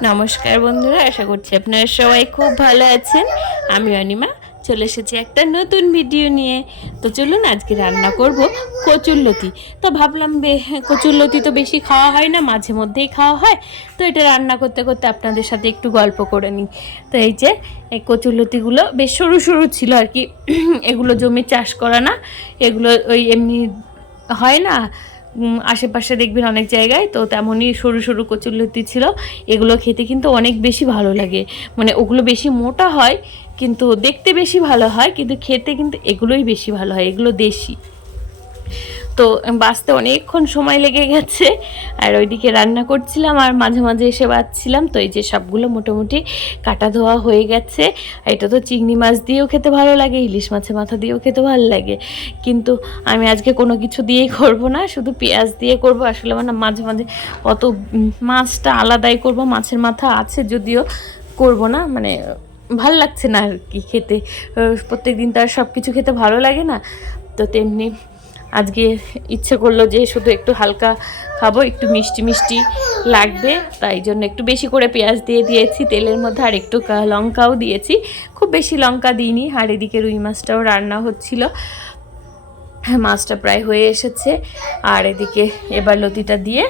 নমস্কার বন্ধুরা, আশা করছি আপনারা সবাই খুব ভালো আছেন। আমি অনিমা চলে এসেছি একটা নতুন ভিডিও নিয়ে। তো চলুন আজকে রান্না করব কচুরলতি। তো ভাবলাম কচুরলতি তো বেশি খাওয়া হয় না, মাঝে মধ্যেই খাওয়া হয়। তো এটা রান্না করতে করতে আপনাদের সাথে একটু গল্প করে নিই। তো এই যে এই কচুরলতিগুলো বেশ সরু সরু ছিল আর কি। এগুলো জমি চাষ করা না, এগুলো ওই এমনি হয় না, আশেপাশে দেখবেন অনেক জায়গায়, তো তেমনই সরু সরু কচুরলতি ছিল। এগুলো খেতে কিন্তু অনেক বেশি ভালো লাগে, মানে ওগুলো বেশি মোটা হয় কিন্তু দেখতে বেশি ভালো হয়, কিন্তু খেতে কিন্তু এগুলোই বেশি ভালো হয়, এগুলো দেশি। তো বাঁচতে অনেকক্ষণ সময় লেগে গেছে, আর ওইদিকে রান্না করছিলাম আর মাঝে মাঝে এসে বাঁচছিলাম। তো এই যে সবগুলো মোটামুটি কাটা ধোয়া হয়ে গেছে। এটা তো চিংড়ি মাছ দিয়েও খেতে ভালো লাগে, ইলিশ মাছের মাথা দিয়েও খেতে ভালো লাগে, কিন্তু আমি আজকে কোনো কিছু দিয়েই করব না, শুধু পেঁয়াজ দিয়ে করব। আসলে মানে মাঝে মাঝে অত মাছটা আলাদাই করব, মাছের মাথা আছে যদিও, করব না, মানে ভাল লাগছে না আর কি খেতে। প্রত্যেক দিন তার সব কিছু খেতে ভালো লাগে না, তো তেমনি আজকে ইচ্ছে করলো যে শুধু একটু হালকা খাবো, একটু মিষ্টি মিষ্টি লাগবে, তাই জন্য একটু বেশি করে পেঁয়াজ দিয়ে দিয়েছি তেলের মধ্যে, আর একটু লঙ্কাও দিয়েছি, খুব বেশি লঙ্কা দিইনি। আর এদিকে রুই মাছটাও রান্না হচ্ছিল, মাছটা প্রায় হয়ে এসেছে। আর এদিকে এবার লতিটা দিয়ে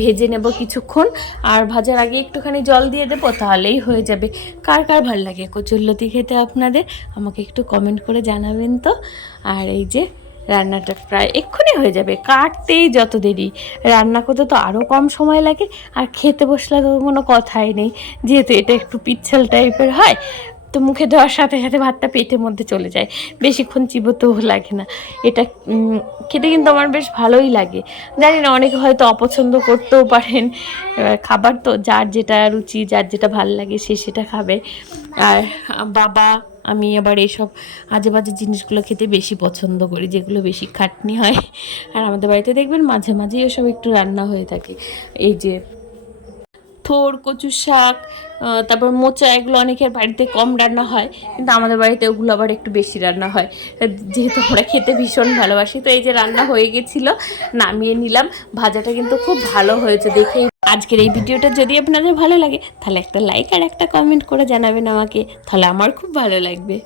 ভেজে নেব কিছুক্ষণ, আর ভাজার আগে একটুখানি জল দিয়ে দেবো, তাহলেই হয়ে যাবে। কার কার ভালো লাগে কচুরলতি খেতে আপনাদের, আমাকে একটু কমেন্ট করে জানাবেন তো। আর এই যে রান্নাটা প্রায় এক্ষুনি হয়ে যাবে, কাটতেই যত দেরি, রান্না করতে তো আরও কম সময় লাগে, আর খেতে বসলে তো কোনো কথাই নেই, যেহেতু এটা একটু পিচ্ছল টাইপের হয়, তো মুখে দেওয়ার সাথে সাথে ভাতটা পেটের মধ্যে চলে যায়, বেশিক্ষণ চিবোতেও লাগে না। এটা খেতে কিন্তু আমার বেশ ভালোই লাগে। জানি না, অনেকে হয়তো অপছন্দ করতেও পারেন, খাবার তো যার যেটা রুচি, যার যেটা ভালো লাগে সে সেটা খাবে। আর বাবা, আমি আবার এইসব আজে বাজে জিনিসগুলো খেতে বেশি পছন্দ করি, যেগুলো বেশি খাটনি হয়। আর আমাদের বাড়িতে দেখবেন মাঝে মাঝেই এসব একটু রান্না হয়ে থাকে। এই যে থোর, কচু শাক, তারপর মোচা, এগুলো অনেকের বাড়িতে কম রান্না হয়, কিন্তু আমাদের বাড়িতে ওগুলো আবার একটু বেশি রান্না হয়, যেহেতু আমরা খেতে ভীষণ ভালোবাসি। তো এই যে রান্না হয়ে গেছিলো, নামিয়ে নিলাম। ভাজাটা কিন্তু খুব ভালো হয়েছে দেখে। আজকের এই ভিডিওটা যদি আপনাদের ভালো লাগে তাহলে একটা লাইক আর একটা কমেন্ট করে জানাবেন আমাকে, তাহলে আমার খুব ভালো লাগবে।